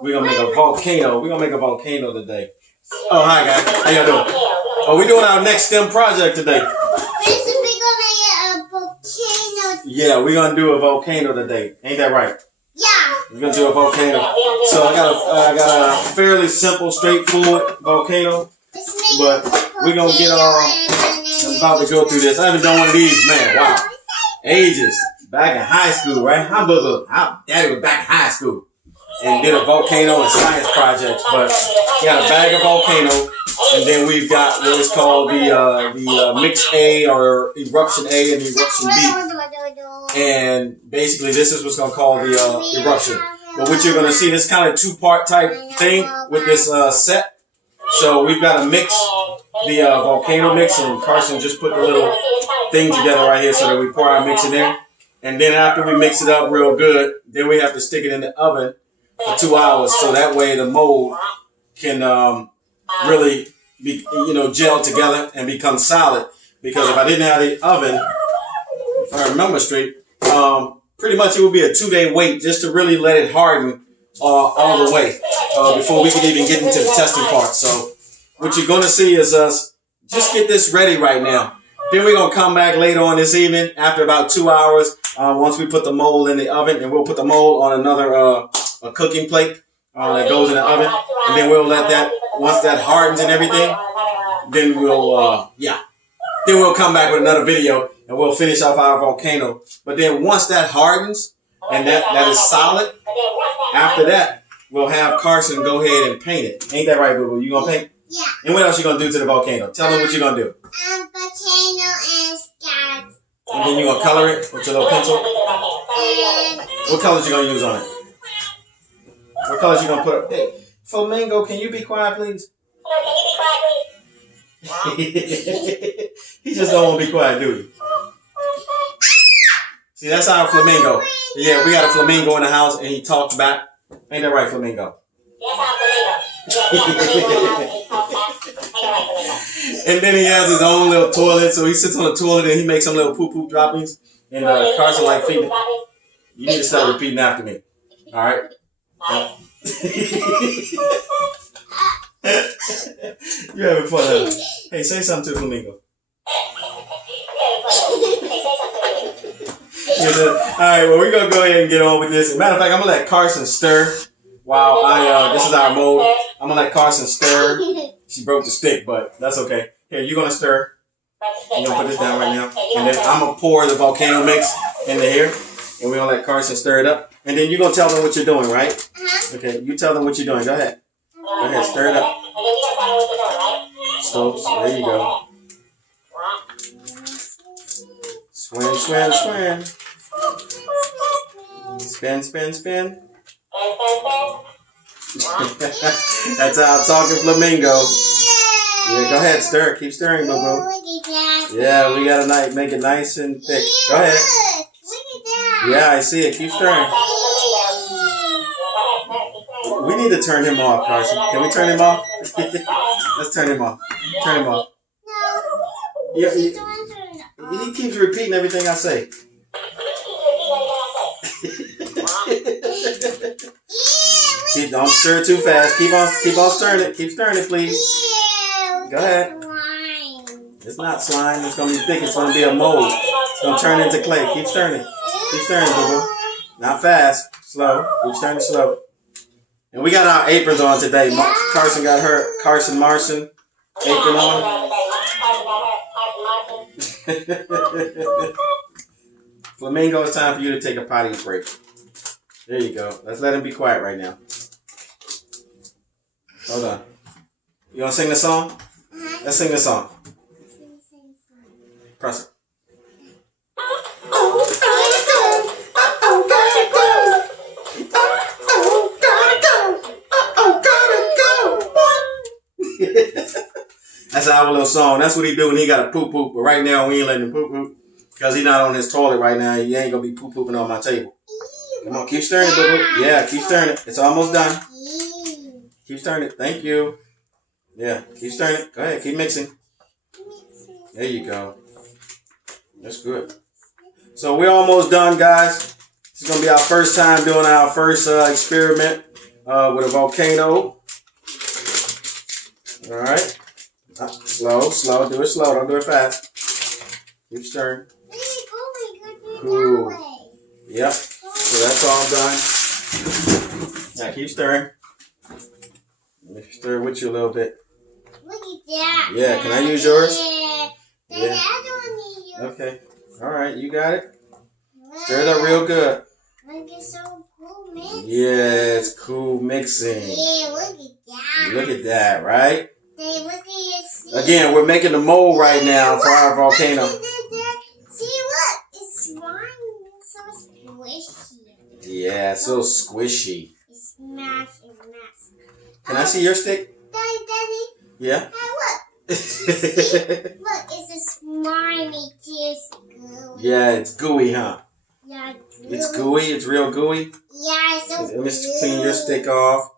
We're gonna make a volcano. We're gonna make a volcano today. Oh, hi guys. How y'all doing? Oh, we're doing our next STEM project today. Yeah, we're gonna do a volcano today. Ain't that right? Yeah. We're gonna do a volcano. So I got a fairly simple, straightforward volcano. But we're gonna get I'm about to go through this. I haven't done one of these, man. Wow. Ages. Back in high school, right? Daddy was back in high school and did a volcano and science project. But we got a bag of volcano, and then we've got what is called the mix A or eruption A and eruption B. And basically, this is what's gonna call the eruption. But what you're gonna see, this kind of two-part type thing with this set. So we've got to mix the volcano mix, and Carsyn just put the little thing together right here so that we pour our mix in there. And then after we mix it up real good, then we have to stick it in the oven for 2 hours, so that way the mold can really be, gel together and become solid. Because if I didn't have the oven, if I remember straight, pretty much it would be a 2-day wait just to really let it harden all the way before we can even get into the testing part. So what you're going to see is us just get this ready right now. Then we're going to come back later on this evening after about 2 hours once we put the mold in the oven, and we'll put the mold on another a cooking plate that goes in the oven, and then we'll let that, once that hardens and everything, then we'll come back with another video and we'll finish off our volcano. But then once that hardens and that is solid, after that, we'll have Carsyn go ahead and paint it. Ain't that right, boo-boo? You gonna paint? Yeah. And what else you gonna do to the volcano? Tell them what you're gonna do. Volcano and stars. And then you gonna color it with your little pencil? What colors you gonna use on it? What colors you gonna put up? Hey, Flamingo, can you be quiet, please? He just don't want to be quiet, do he? See, that's our Flamingo. Yeah, we got a Flamingo in the house, and he talks back. Ain't that right, Flamingo? And then he has his own little toilet, so he sits on the toilet and he makes some little poop droppings. And Carsyn like feeding it. You need to start repeating after me. All right? You're having fun, huh? Hey, say something to Flamingo. Alright, well, we're going to go ahead and get on with this. As a matter of fact, I'm going to let Carsyn stir while this is our mold. I'm going to let Carsyn stir. She broke the stick, but that's okay. Here, you're going to stir. You're going to put this down right now. And then I'm going to pour the volcano mix into here. And we're going to let Carsyn stir it up. And then you're going to tell them what you're doing, right? Okay, you tell them what you're doing. Go ahead. Go ahead, stir it up. So there you go. Swim, swim, swim. Spin, spin, spin. That's how I'm talking Flamingo. Yeah, go ahead, stir. Keep stirring, boo-boo. Yeah, we gotta make it nice and thick. Go ahead. Yeah, I see it. Keep stirring. We need to turn him off, Carsyn. Can we turn him off? Let's turn him off. Turn him off. Yeah, he keeps repeating everything I say. Don't stir too fast. Keep on stirring it. Keep stirring it, please. Go ahead. It's not slime. It's gonna be thick. It's gonna be a mold. It's gonna turn into clay. Keep stirring it. Keep stirring, boo-boo. Not fast. Slow. Keep stirring it slow. And we got our aprons on today. Carsyn got her Carsyn-Marson apron on. Flamingo, it's time for you to take a potty break. There you go. Let's let him be quiet right now. Hold on. You want to sing the song? Let's sing the song. Press it. That's our little song. That's what he do when he got a poop. But right now we ain't letting him poop because he's not on his toilet right now. He ain't gonna be pooping on my table. Come on, keep stirring it, boo-boo. Yeah, keep stirring it. It's almost done. Keep stirring it. Thank you. Yeah, keep stirring it. Go ahead, keep mixing. There you go. That's good. So we're almost done, guys. This is going to be our first time doing our first experiment with a volcano. All right. Slow, slow. Do it slow. Don't do it fast. Keep stirring. Cool. Yep. So that's all done. Now keep stirring. Let me stir with you a little bit. Look at that. Yeah. Can I use yours? Yeah. I don't need yours. Okay. All right. You got it. Stir it up real good. Look, it's so cool mixing. Yeah, it's cool mixing. Yeah, look at that. Look at that, right? Hey, look at your seed. Again, we're making the mold right now for our volcano. See, look. It's slimy. It's so squishy. Yeah, it's so squishy. It's smash. Can I see your stick? Daddy. Yeah? Hey, look. Look, it's a slimy taste gooey. Yeah, it's gooey, huh? Yeah, It's gooey. It's real gooey. Yeah, it's so Let me clean your stick off.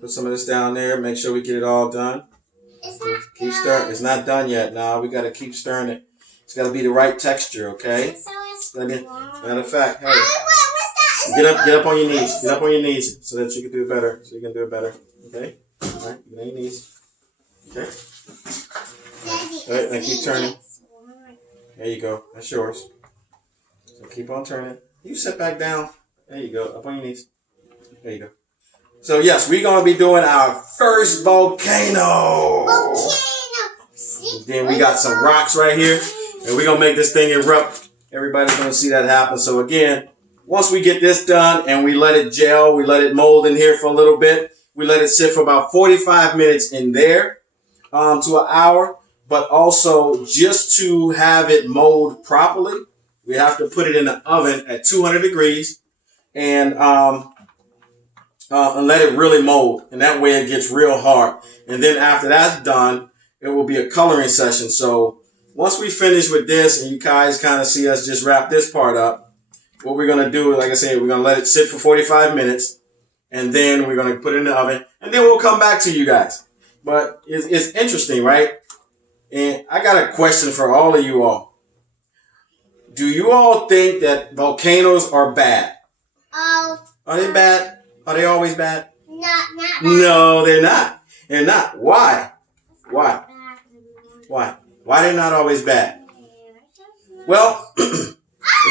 Put some of this down there. Make sure we get it all done. It's not Keep done. stirring. It's not done yet. No, we got to keep stirring it. It's got to be the right texture, okay? So it's Matter of fact, hey, what's that? get up on your knees. Get up on your knees so that you can do it better. So you can do it better. Okay? All right. Get on your knees. Okay. Daddy, All right. Now keep turning. There you go. That's yours. So keep on turning. You sit back down. There you go. Up on your knees. There you go. So yes, we're gonna be doing our first volcano. Then we got some rocks right here, and we're gonna make this thing erupt. Everybody's gonna see that happen. So again, once we get this done and we let it gel, we let it mold in here for a little bit. We let it sit for about 45 minutes in there to an hour. But also, just to have it mold properly, we have to put it in the oven at 200 degrees and let it really mold. And that way it gets real hard. And then after that's done, it will be a coloring session. So once we finish with this and you guys kind of see us just wrap this part up, what we're going to do, like I said, we're going to let it sit for 45 minutes. And then we're going to put it in the oven. And then we'll come back to you guys. But it's interesting, right? And I got a question for all of you all. Do you all think that volcanoes are bad? Oh. Are they bad? Are they always bad? Not No, they're not. They're not. Why? Why? Why? Why they're not always bad? Well,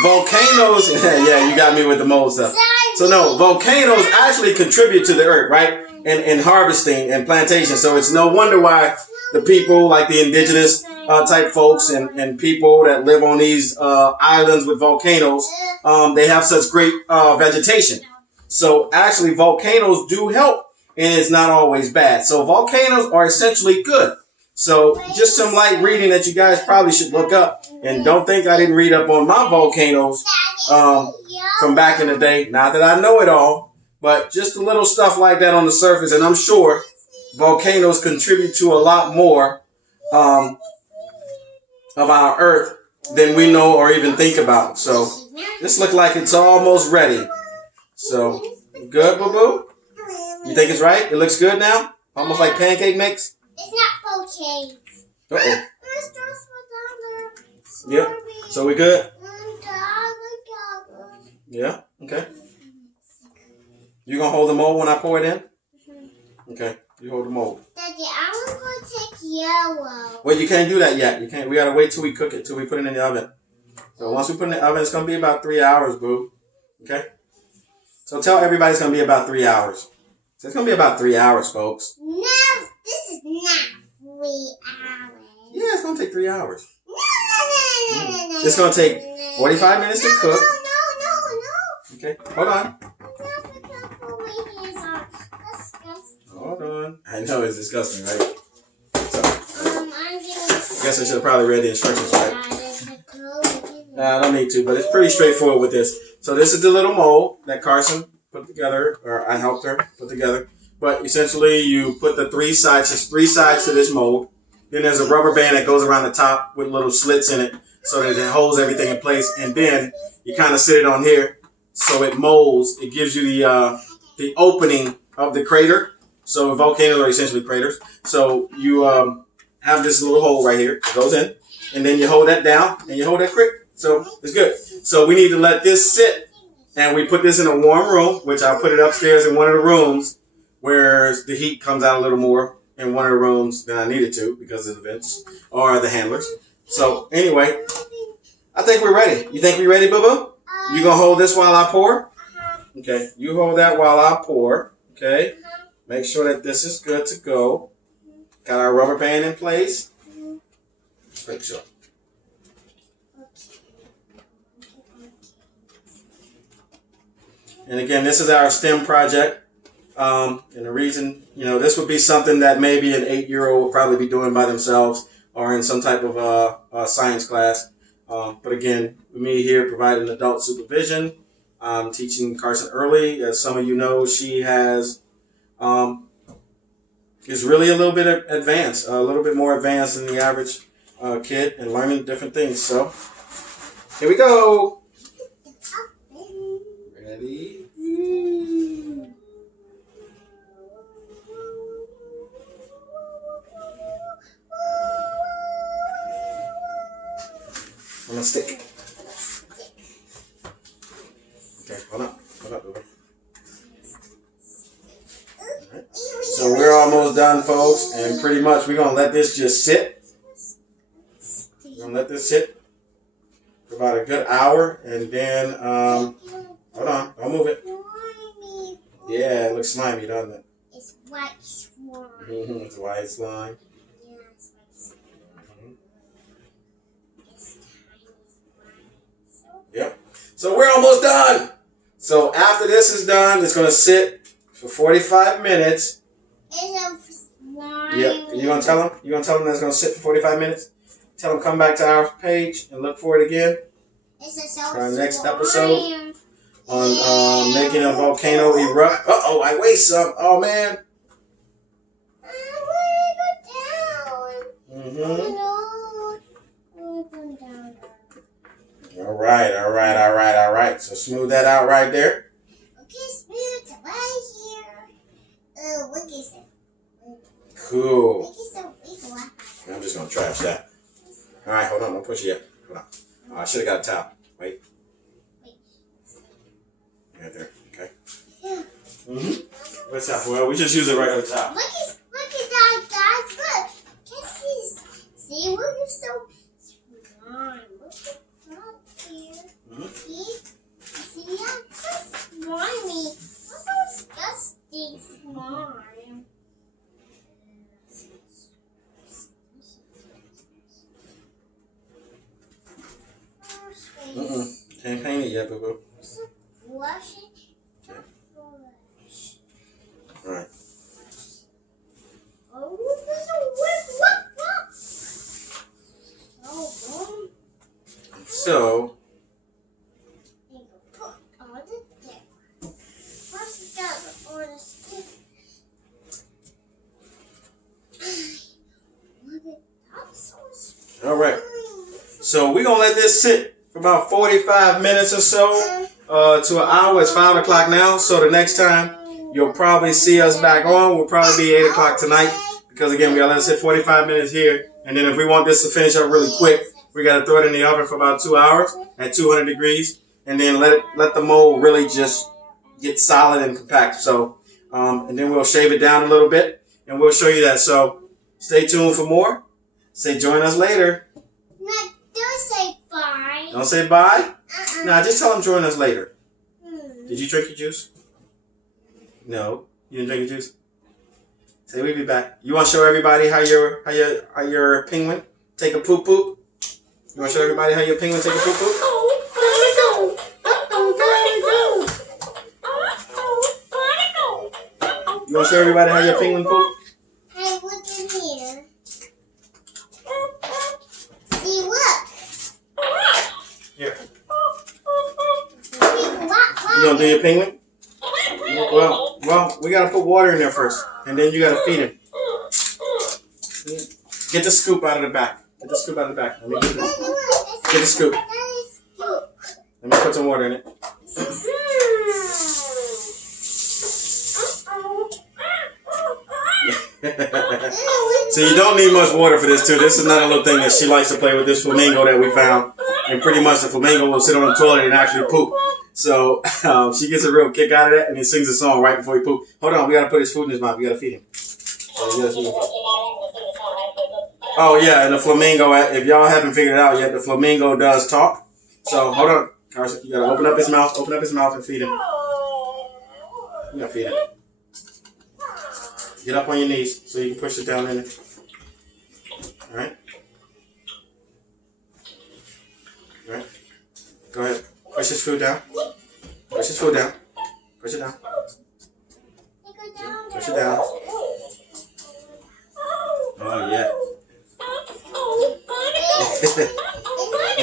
volcanoes, yeah, you got me with the mold stuff. So no, volcanoes actually contribute to the earth, right? And harvesting and plantation. So it's no wonder why the people like the indigenous type folks and people that live on these islands with volcanoes, they have such great vegetation. So actually volcanoes do help, and it's not always bad. So volcanoes are essentially good. So just some light reading that you guys probably should look up. And don't think I didn't read up on my volcanoes from back in the day. Not that I know it all, but just a little stuff like that on the surface. And I'm sure volcanoes contribute to a lot more of our earth than we know or even think about. So this looks like it's almost ready. So good, boo-boo? You think it's right? It looks good now? Almost like pancake mix? It's not pancakes. Uh-oh. Yeah. So we good? Yeah. Okay. You gonna hold the mold when I pour it in? Okay. You hold the mold. Daddy, I want to take yellow. Well, you can't do that yet. You can't. We gotta wait till we cook it, till we put it in the oven. So once we put it in the oven, it's gonna be about 3 hours, boo. Okay. So tell everybody it's gonna be about 3 hours. So it's gonna be about 3 hours, folks. No, this is not 3 hours. Yeah, it's gonna take 3 hours. No. It's gonna take 45 minutes to cook. No. Okay, hold on. Hold on. I know it's disgusting, right? So, I guess I should have probably read the instructions, right? I don't need to, but it's pretty straightforward with this. So this is the little mold that Carsyn put together, or I helped her put together. But essentially, you put the 3 sides. There's 3 sides to this mold. Then there's a rubber band that goes around the top with little slits in it, so that it holds everything in place. And then you kind of sit it on here, so it molds. It gives you the opening of the crater. So volcanoes are essentially craters. So you have this little hole right here. It goes in. And then you hold that down and you hold that crater. So it's good. So we need to let this sit And we put this in a warm room, which I'll put it upstairs in one of the rooms where the heat comes out a little more in one of the rooms than I needed to because of the vents or the handlers. So anyway, I think we're ready. You think we're ready, boo-boo? You gonna hold this while I pour? Okay, you hold that while I pour. Okay, make sure that this is good to go. Got our rubber band in place. Make sure. And again, this is our STEM project. And the reason, this would be something that maybe an 8-year-old would probably be doing by themselves or in some type of science class. But again, me here providing adult supervision. I'm teaching Carsyn early. As some of you know, she is really a little bit advanced, a little bit more advanced than the average kid and learning different things. So here we go. Ready? I'm gonna stick. Okay, hold up. Right. So we're almost done, folks, and pretty much we're gonna let this just sit. We're gonna let this sit for about a good hour, and then hold on, don't move it. Yeah, it looks slimy, doesn't it? It's white slime. It's white slime. Yeah, it's white slime. It's tiny slime. Yep. So we're almost done. So after this is done, it's gonna sit for 45 minutes. It's a slime. Yep. You gonna tell them? You gonna tell them that it's gonna sit for 45 minutes? Tell them come back to our page and look for it again. It's a for our next episode on making a volcano erupt. Uh-oh, I waste some. Oh, man. All right. So smooth that out right there. Okay, smooth right here. Look at it. Cool. I'm just gonna trash that. All right, hold on. Don't push it yet. Hold on. Oh, I should have got a towel. Wait. Right there. Okay. Yeah. What's that? Well, we just use a regular towel. Look at that, guys. Look. See, look, it's so slime. Look at that here. See, that's so slimy. That's so disgusting slime. Can't paint it yet, boo-boo. Wash it. Okay. All right. Oh, there's a whip. Oh, So. put on the deck. First, got on the stick. Look at that, so All right. So we're gonna let this sit for about 45 minutes or so to an hour. It's 5 o'clock now. So the next time you'll probably see us back on, will probably be 8 o'clock tonight. Because again, we gotta let it sit 45 minutes here. And then if we want this to finish up really quick, we gotta throw it in the oven for about 2 hours at 200 degrees. And then let the mold really just get solid and compact. So, and then we'll shave it down a little bit and we'll show you that. So stay tuned for more. Say join us later. don't say bye. Don't say bye? Nah, just tell them join us later. Did you drink your juice? No. You didn't drink your juice? Say we'll be back. You want to show everybody how your penguin take a poop poop? You want to show everybody how your penguin take a poop poop? You want to show everybody how your penguin poop? Hey, look in here. See, look. Here. You You gonna do your penguin? Well, we gotta put water in there first, and then you gotta feed him. Get the scoop out of the back. Get the scoop out of the back. Let me get the scoop. Let me put some water in it. So you don't need much water for this too. This is another little thing that she likes to play with, this flamingo that we found. And pretty much the flamingo will sit on the toilet and actually poop. So she gets a real kick out of that, and he sings a song right before he poop. Hold on, we gotta put his food in his mouth. We gotta feed him. Oh yeah, and the flamingo. If y'all haven't figured it out yet, the flamingo does talk. So hold on, Carsyn. You gotta open up his mouth. Open up his mouth and feed him. You gotta feed him. Get up on your knees so you can push it down in it. All right. All right. Go ahead. Push his food down. Push his food down. Push it down. Push it down. Oh, yeah.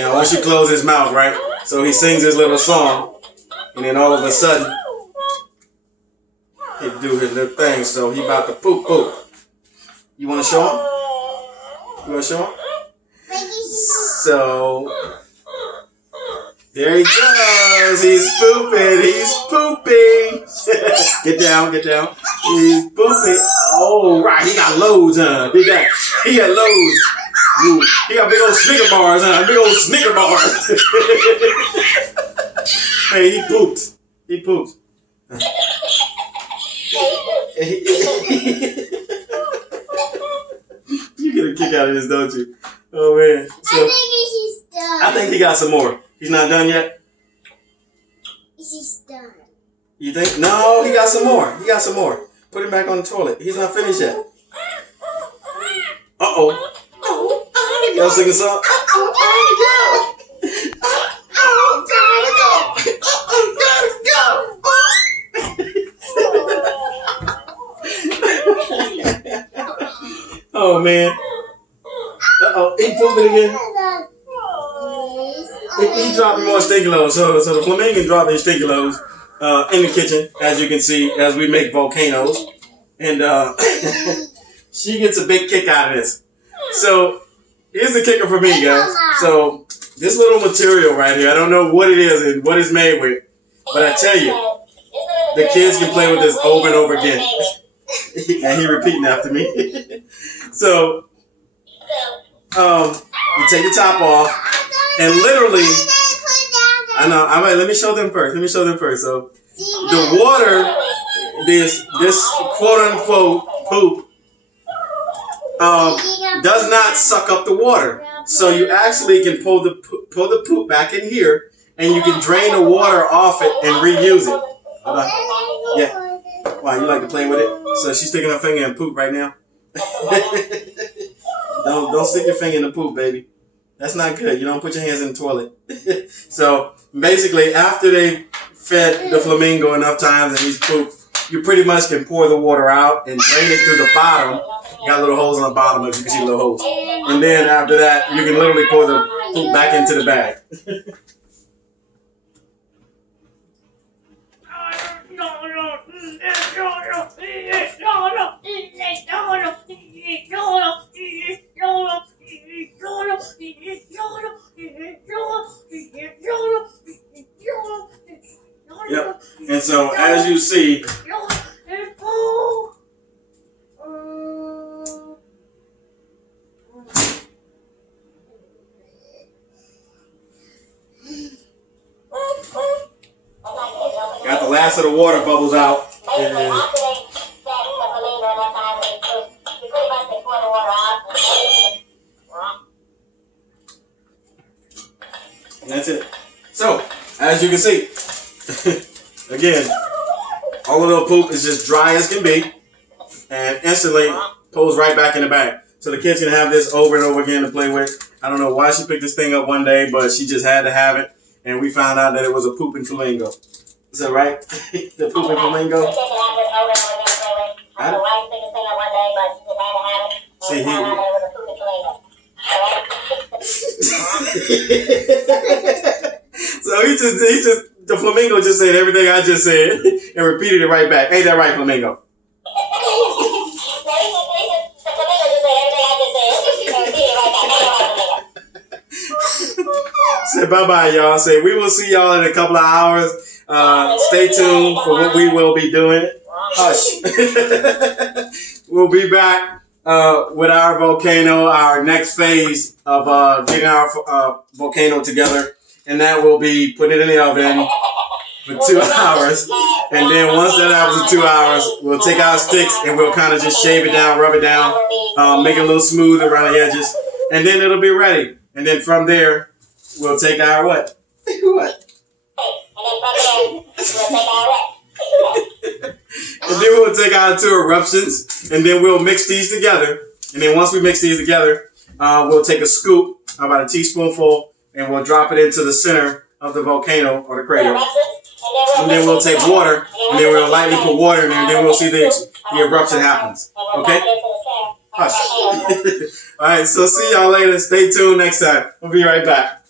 Now, once you close his mouth, right? So he sings his little song. And then all of a sudden, he do his little thing. So he about to poop. You want to show him? You want to show him? So... there he goes. He's pooping. Get down. He's pooping. Oh, right. He got loads, huh? He got loads. Ooh, he got big old Snicker bars, huh? Big old Snicker bars. Hey, he pooped. You get a kick out of this, don't you? Oh, man. So, I think he's done. I think he got some more. He's not done yet? He's done. You think? No, he got some more. Put him back on the toilet. He's not finished yet. Uh-oh. Y'all sing a song? Oh, man. Uh-oh. He pooping again. He dropping more stinky loads. So the flamingo dropping stinky loads in the kitchen, as you can see, as we make volcanoes. And she gets a big kick out of this. So here's the kicker for me, guys. So this little material right here, I don't know what it is and what it's made with, but I tell you, the kids can play with this over and over again. And he repeating after me. So you take the top off, and literally, I know. Let me show them first. So the water, this quote unquote poop, does not suck up the water. So you actually can pull the poop back in here, and you can drain the water off it and reuse it. Hold on. Yeah. Wow, you like to play with it? So she's sticking her finger in poop right now. Don't stick your finger in the poop, baby. That's not good. You don't put your hands in the toilet. So basically, after they fed the flamingo enough times and he's pooped, you pretty much can pour the water out and drain it through the bottom. You got little holes on the bottom, if you can see little holes. And then after that, you can literally pour the poop back into the bag. Yep. And so as you see, got the last of the water bubbles out. And that's it. So, as you can see, again, all the little poop is just dry as can be and instantly pulls right back in the bag. So the kids can have this over and over again to play with. I don't know why she picked this thing up one day, but she just had to have it. And we found out that it was a pooping flamingo. Is that right? The pooping flamingo? See, so the flamingo just said everything I just said and repeated it right back. Ain't that right, flamingo? Say bye-bye, y'all. Say we will see y'all in a couple of hours. Stay tuned for what we will be doing. Hush. We'll be back with our volcano, our next phase of getting our volcano together. And that will be putting it in the oven, for 2 hours. And then once that happens in 2 hours, we'll take our sticks and we'll kind of just shave it down, rub it down, make it a little smooth around the edges. And then it'll be ready. And then from there, we'll take our what? What? And then we'll take our 2 eruptions, and then we'll mix these together. And then once we mix these together, we'll take a scoop, about a teaspoonful, and we'll drop it into the center of the volcano or the crater. And then we'll take water, and then we'll lightly put water in there, and then we'll see the eruption happens. Okay? Hush. All right, so see y'all later. Stay tuned next time. We'll be right back.